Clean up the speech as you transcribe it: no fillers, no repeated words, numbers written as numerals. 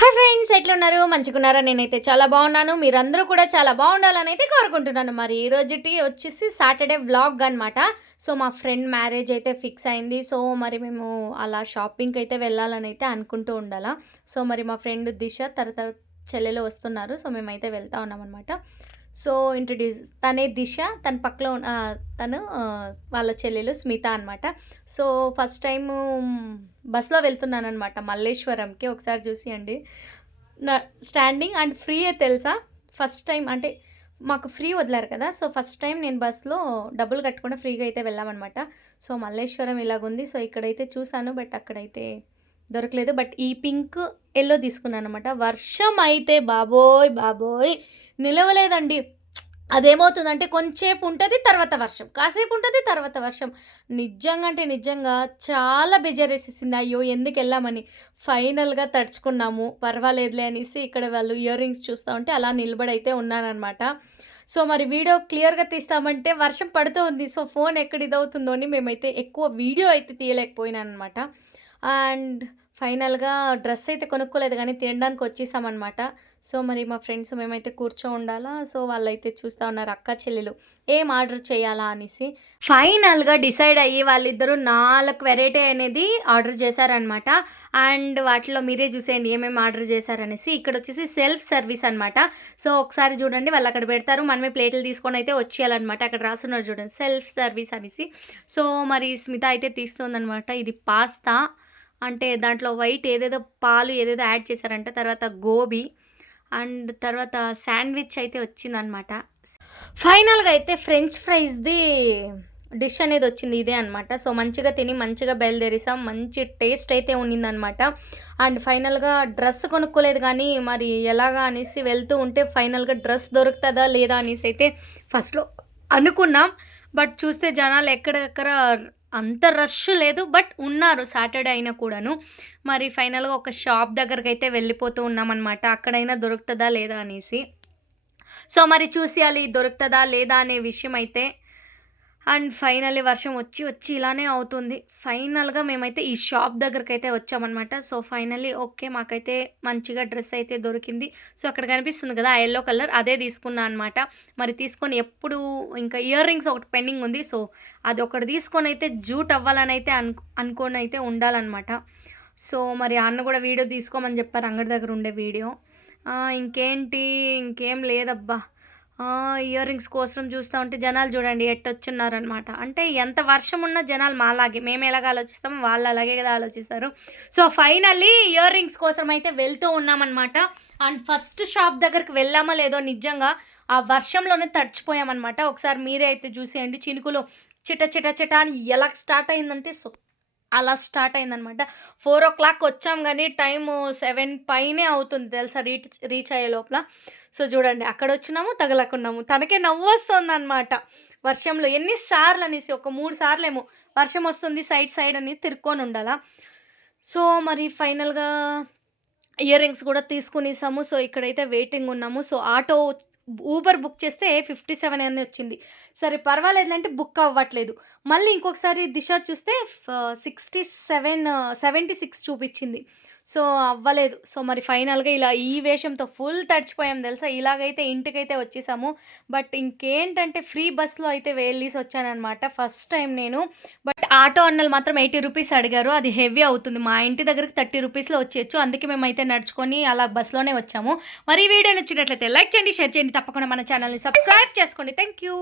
Hi friends, ఎట్లున్నారు? మంచిగున్నారా? నేనైతే చాలా బాగున్నాను. మీరందరూ కూడా చాలా బాగుండాలని అయితే కోరుకుంటున్నాను. మరి ఈ రోజుటి వచ్చేసి సాటర్డే వ్లాగ్ అనమాట. సో మా ఫ్రెండ్ మ్యారేజ్ అయితే ఫిక్స్ అయింది. సో మరి మేము అలా షాపింగ్కి అయితే వెళ్ళాలని అయితే అనుకుంటూ ఉండాలా. సో మరి మా ఫ్రెండ్ దిశ తరతర చెల్లెలు వస్తున్నారు. సో మేమైతే వెళ్తా ఉన్నాం అనమాట. సో ఇంట్రడ్యూస్ తనే దిశ, తన పక్కలో తను వాళ్ళ చెల్లెలు స్మిత అనమాట. సో ఫస్ట్ టైము బస్‌లో వెళ్తున్నాననమాట మల్లేశ్వరంకి. ఒకసారి చూసియండి. నా స్టాండింగ్ అండ్ ఫ్రీయే తెలుసా? ఫస్ట్ టైం అంటే మాకు ఫ్రీ వదిలారు కదా! సో ఫస్ట్ టైం నేను బస్‌లో డబ్బులు కట్టకుండా ఫ్రీగా అయితే వెళ్ళామనమాట. సో మల్లేశ్వరం ఇలాగుంది. సో ఇక్కడైతే చూసాను. బట్ అక్కడైతే దొరకలేదు. బట్ ఈ పింక్, యెల్లో తీసుకున్నాననమాట. వర్షం అయితే బాబోయ్! బాబోయ్! నిలవలేదండి. అదేమవుతుందంటే కొంచేపు ఉంటది, తర్వాత వర్షం. కాసేపు ఉంటది, తర్వాత వర్షం. నిజంగా అంటే నిజంగా చాలా బెజారేసేసింది. అయ్యో! ఎందుకెళ్ళామని. ఫైనల్‌గా తడుచుకున్నాము. పర్వాలేదులే అనేసి ఇక్కడ వాళ్ళు ఇయర్ రింగ్స్ చూస్తా ఉంటే అలా నిలబడైతే ఉన్నాననమాట. సో, మరి వీడియో క్లియర్‌గా తీస్తామంటే వర్షం పడుతూ ఉంది. సో, ఫోన్ ఎక్కడ ఇదవుతుందో అని మేమైతే ఎక్కువ వీడియో అయితే తీయలేకపోయినాననమాట. అండ్ ఫైనల్‌గా డ్రెస్ అయితే కొనుక్కోలేదు గానీ తినడానికి వచ్చేసామనమాట. సో, మరి మా ఫ్రెండ్స్ మేమైతే ఉండాలా. సో, వాళ్ళైతే చూస్తా ఉన్నారు అక్క, చెల్లెలు ఏం ఆర్డర్ చేయాలా అనేసి. ఫైనల్‌గా డిసైడ్ అయ్యి వాళ్ళిద్దరూ 4 వెరైటీ అనేది ఆర్డర్ చేశారనమాట. అండ్ వాటిలో మీరే చూసేయండి ఏమేమి ఆర్డర్ చేశారనేసి. ఇక్కడొచ్చేసి సెల్ఫ్ సర్వీస్ అనమాట. సో, ఒకసారి చూడండి వాళ్ళక్కడ పెడతారు. మనమే ప్లేటులు తీసుకొనైతే వచ్చేయాలనమాట. అక్కడ రాసున్నారు చూడండి సెల్ఫ్ సర్వీస్ అనేసి. సో, మరి స్మిత అయితే తీస్తుందనమాట. ఇది పాస్తా అంటే దాంట్లో వైట్ ఏదేదో పాలు ఏదేదో యాడ్ చేశారంట. తర్వాత గోబీ అండ్ తర్వాత శాండ్విచ్ అయితే వచ్చిందనమాట. ఫైనల్‌గా అయితే ఫ్రెంచ్ ఫ్రైస్‌ది డిష్ అనేది వచ్చింది ఇదే అనమాట. సో మంచిగా తిని మంచిగా బయలుదేరేసాం. మంచి టేస్ట్ అయితే ఉన్నిందనమాట. అండ్ ఫైనల్‌గా డ్రెస్ కొనుక్కోలేదు కానీ మరి ఎలాగా అనేసి వెళ్తూ ఉంటే ఫైనల్‌గా డ్రెస్ దొరుకుతదా లేదా అనేసి అయితే ఫస్ట్‌లో అనుకున్నాం. బట్ చూస్తే జనాలు ఎక్కడెక్కడ అంత రష్ లేదు. బట్ ఉన్నారు సాటర్డే అయినా కూడాను. మరి ఫైనల్‌గా ఒక షాప్ దగ్గరకైతే వెళ్ళిపోతూ ఉన్నామనమాట. అక్కడైనా దొరుకుతదా లేదా అనేసి. సో మరి చూసేయాలి దొరుకుతదా లేదా అనే విషయం అయితే. అండ్ ఫైనల్లీ వర్షం వచ్చి ఇలానే అవుతుంది. ఫైనల్‌గా మేమైతే ఈ షాప్ దగ్గరకైతే వచ్చామనమాట. So finally okay. మాకైతే మంచిగా డ్రెస్ అయితే దొరికింది. సో అక్కడ కనిపిస్తుంది కదా! ఆ యెల్లో కలర్ అదే తీసుకున్నా అనమాట. మరి తీసుకొని ఎప్పుడు ఇంకా ఇయర్ రింగ్స్ ఒకటి పెండింగ్ ఉంది. సో అదొకటి తీసుకొనైతే జూట్ అవ్వాలనైతే అనుకోనైతే ఉండాలనమాట. సో మరి ఆ అన్న కూడా వీడియో తీసుకోమని చెప్పారు అంగడి దగ్గర ఉండే వీడియో. ఇంకేంటి ఇంకేం లేదబ్బా! ఇయర్ రింగ్స్ కోసం చూస్తా ఉంటే జనాలు చూడండి ఎట్టొచ్చున్నారనమాట. అంటే ఎంత వర్షం ఉన్నా జనాలు మాలాగే. మేము ఎలాగ ఆలోచిస్తామో వాళ్ళు అలాగే కదా ఆలోచిస్తారు. సో ఫైనల్లీ ఇయర్ రింగ్స్ కోసం అయితే వెళ్తూ ఉన్నామనమాట. అండ్ ఫస్ట్ షాప్ దగ్గరికి వెళ్ళామో లేదో నిజంగా ఆ వర్షంలోనే తడిచిపోయామనమాట. ఒకసారి మీరే అయితే చూసేయండి. చినుకులు చిట చిట చిట అని ఎలా స్టార్ట్ అయిందంటే అలా స్టార్ట్ అయిందనమాట. 4:00 వచ్చాం గానీ టైము 7 పైనే అవుతుంది తెలుసా రీచ్ అయ్యే లోపల. సో చూడండి అక్కడొచ్చినాము, తగలకున్నాము. తనకే నవ్వొస్తోందనమాట. వర్షంలో ఎన్ని సార్లు అనేసి ఒక 3 సార్లేమో వర్షం వస్తుంది సైడ్ అని తిరుక్కొనుండాలా. సో మరి ఫైనల్‌గా ఇయర్ రింగ్స్ కూడా తీసుకునేసాము. సో ఇక్కడైతే వెయిటింగ్ ఉన్నాము. సో ఊబర్ బుక్ చేస్తే 57 అని వచ్చింది. సరే పర్వాలేదులే అంటే బుక్ అవ్వట్లేదు. మళ్ళీ ఇంకొకసారి దిశ చూస్తే 76 చూపిచ్చింది. సో అవ్వలేదు. సో మరి ఫైనల్‌గా ఇలా ఈ వేషంతో ఫుల్ తడిచిపోయాం తెలుసా! ఇలాగైతే ఇంటికైతే వచ్చేసాము. బట్ ఇంకేంటంటే ఫ్రీ బస్‌లో అయితే వెళ్ళేసొచ్చాననమాట ఫస్ట్ టైం నేను. బట్ ఆటో అన్నలు మాత్రం 80 రూపీస్ అడిగారు. అది హెవీ అవుతుంది. మా ఇంటి దగ్గరకి 30 రూపీస్‌లో వచ్చేయొచ్చు. అందుకే మేమైతే నడుచుకొని అలా బస్‌లోనే వచ్చాము. మరి ఈ వీడియో నచ్చినట్లయితే లైక్ చేయండి, షేర్ చేయండి. తప్పకుండా మన ఛానల్‌ని సబ్స్క్రైబ్ చేసుకోండి. Thank you.